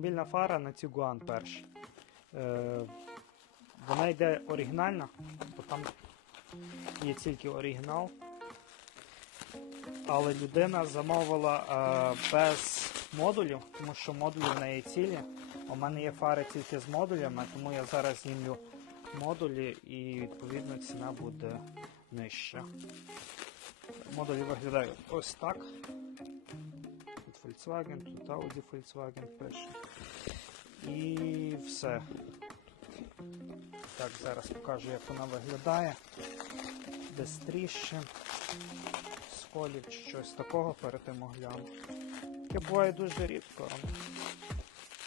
автомобільна фара на Tiguan перший. Е, вона йде оригінальна, бо там є тільки оригінал. Але людина замовила е, без модулів, тому що модулі в неї цілі. У мене є фари тільки з модулями, тому я зараз знімлю модулі і відповідно ціна буде нижча. Модулі виглядають ось так. Тут Volkswagen, тут Audi Volkswagen пише. І все. Так, зараз покажу, як вона виглядає. Без тріщин, сколів чи щось такого перед тим огляну. Таке буває дуже рідко, але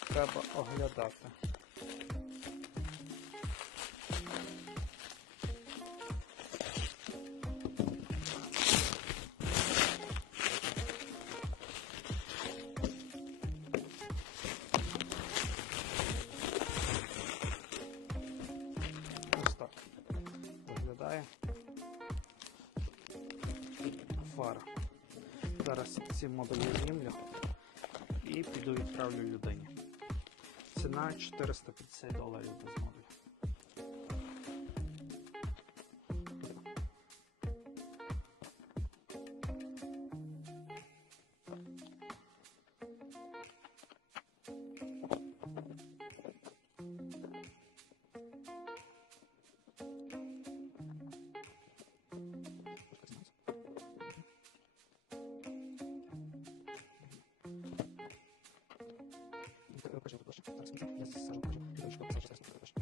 треба оглядати. Фара. Зараз ці модулі знімлю і піду відправлю людині. Ціна 450 доларів без модуля. покажи, будь ласка. Зараз я засажу, покажу. Літочка, покажи, зараз покажу.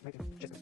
Знаете, честно,